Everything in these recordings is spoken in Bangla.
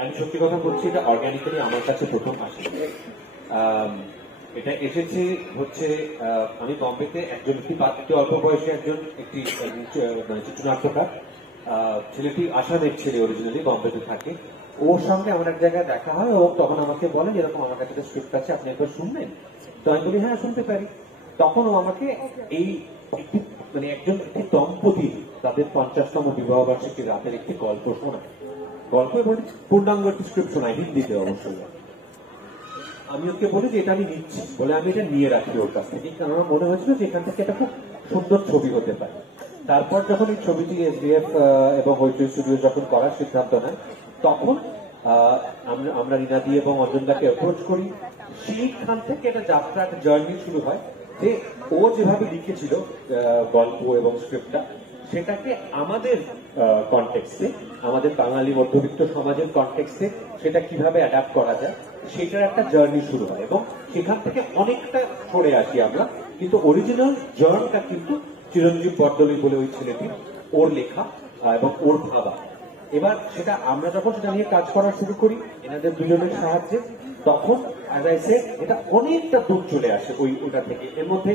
আমি সত্যি কথা বলছি, এটা অর্গানিক্যালি আমার কাছে প্রথম আসে। এটা এসেছে হচ্ছে আমি বম্বেতে একটি অল্প বয়সী একটি চিত্রনাট্যকার, ছেলেটি আসামের ছেলে, অরিজিনালি বম্বেতে থাকে। ওর সঙ্গে আমার এক জায়গায় দেখা হয়। ও তখন আমাকে বলে যেরকম আমার কাছে স্ক্রিপ্ট আছে, আপনি একবার শুনবেন? তো আমি বলি হ্যাঁ শুনতে পারি। তখন ও আমাকে এই একটি দম্পতি তাদের 50তম বিবাহ বার্ষিকী রাতের একটি গল্প শোনায়। গল্প এবং পূর্ণাঙ্গ একটি স্ক্রিপ্ট শোনায়, হিন্দিতে অবশ্যই। আমি ওকে বলি যে এটা আমি নিচ্ছি, বলে আমি এটা নিয়ে রাখি ওর কাছ থেকে, কারণ আমার মনে হয়েছিল যে এখান থেকে এটা খুব সুন্দর ছবি হতে পারে। তারপর যখন এই ছবিটি এসবিএফ এবং হইচই স্টুডিও যখন করার সিদ্ধান্ত নেয়, তখন আমরা রিনাদি এবং অঞ্জনদাকে অ্যাপ্রোচ করি। সেইখান থেকে একটা যাত্রা, একটা জার্নি শুরু হয় যে ও যেভাবে লিখেছিল গল্প এবং স্ক্রিপ্টটা, সেটাকে আমাদের কনটেক্সটে, আমাদের বাঙালি মধ্যবিত্ত সমাজের কনটেক্সটে সেটা কিভাবে অ্যাডাপ্ট করা যায়, সেটার একটা জার্নি শুরু হয়। এবং সেখান থেকে অনেকটা সরে আসি আমরা, কিন্তু অরিজিনাল জার্নিটা কিন্তু চিরঞ্জীব বরদলৈ বলে ওই ছেলেটি, ওর লেখা এবং ওর ভাবা। এবার সেটা আমরা যখন সেটা নিয়ে কাজ করা শুরু করি এনাদের দুজনের সাহায্যে, তখন এটা অনেকটা দূর চলে আসে ওটা থেকে। এর মধ্যে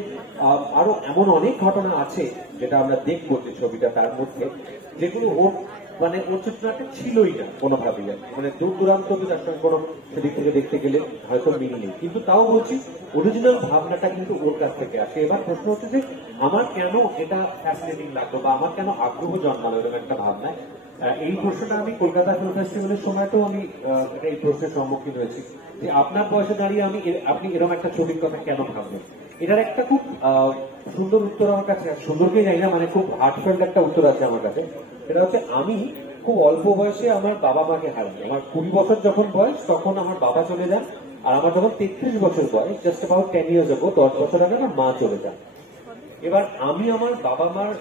আরো এমন অনেক ঘটনা আছে যেটা আমরা দেখবো যে ছবিটা, তার মধ্যে যেগুলো ওর চিত্রনাট্যে ছিলই না কোনোভাবেই। দূর দূরান্ত যার সঙ্গে কোনো সেদিক থেকে দেখতে গেলে হয়তো মিল নেই, কিন্তু তাও বলছি অরিজিনাল ভাবনাটা কিন্তু ওর কাছ থেকে আসে। এবার প্রশ্ন হচ্ছে যে আমার কেন এটা ফ্যাসিনেটিং লাগলো বা আমার কেন আগ্রহ জন্মালো এরকম একটা ভাবনায়। এই প্রশ্নটা আমি কলকাতা ফিল্ম ফেস্টিভ্যালের সময়তেও আমি এই প্রশ্নের সম্মুখীন হয়েছি যে আপনার বয়সে দাঁড়িয়ে আপনি এরকম একটা ছবির কথা কেন ভাববেন। এটার একটা খুব সুন্দর উত্তর আমার কাছে, সুন্দরকেই জানি না, খুব হার্টফেল্ট একটা উত্তর আছে আমার কাছে। এটা হচ্ছে আমি খুব অল্প বয়সে আমার বাবা মাকে হারাই। আমার 20 বছর যখন বয়স তখন আমার বাবা চলে যান, আর আমার যখন 33 বছর বয়স, জাস্ট অ্যাবাউট 10 ইয়ার্স আগে, 10 বছর আগে আমার মা চলে যান। এবার আমি আমার বাবা মার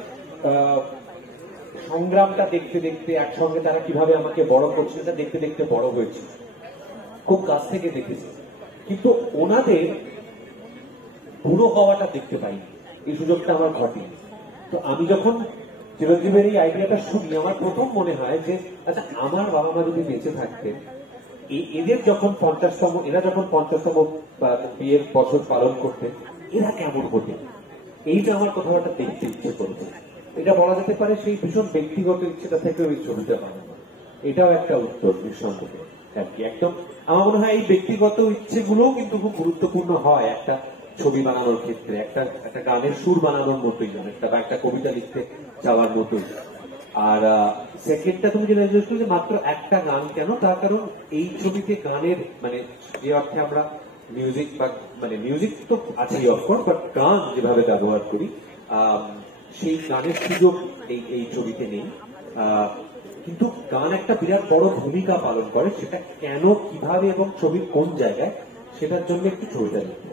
সংগ্রামটা দেখতে দেখতে, একসঙ্গে তারা কিভাবে আমাকে বড় করছে সেটা দেখতে দেখতে বড় হয়েছে, খুব কাছ থেকে দেখেছি। কিন্তু ওনাদের বুড়ো হওয়াটা দেখতে পাইনি, এই সুযোগটা আমার ঘটেনি। তো আমি যখন চিরঞ্জীবের এই আইডিয়াটা শুনি, আমার প্রথম মনে হয় যে আচ্ছা, আমার বাবা মা যদি বেঁচে থাকতেন, এরা যখন 50তম বিয়ের বছর পালন করতেন, এরা কেমন হতেন, এইটা আমার কোথাও একটা দেখতে ইচ্ছে করবে। এটা বলা যেতে পারে সেই ভীষণ ব্যক্তিগত ইচ্ছেটা থেকে ওই ছবিটা বানানো। এটাও একটা উত্তর নিঃসন্দেহে আর কি। একদম আমার মনে হয় এই ব্যক্তিগত ইচ্ছেগুলোও কিন্তু খুব গুরুত্বপূর্ণ হয় একটা ছবি বানানোর ক্ষেত্রে, একটা গানের সুর বানানোর মতোই, অনেকটা, বা একটা কবিতা লিখতে যাওয়ার মতোই। আর সেকেন্ডটা তুমি যেটা জিজ্ঞেস করলে মাত্র একটা গান কেন, তার কারণ এই ছবিতে গানের যে অর্থে আমরা মিউজিক বা মিউজিক তো আছেই অফকোর্স, বাট গান যেভাবে ব্যবহার করি সেই গানের সুযোগ এই ছবিতে নেই। কিন্তু গান একটা বিরাট বড় ভূমিকা পালন করে, সেটা কেন, কিভাবে এবং ছবির কোন জায়গায়, সেটার জন্য একটু ছবিটা লিখতে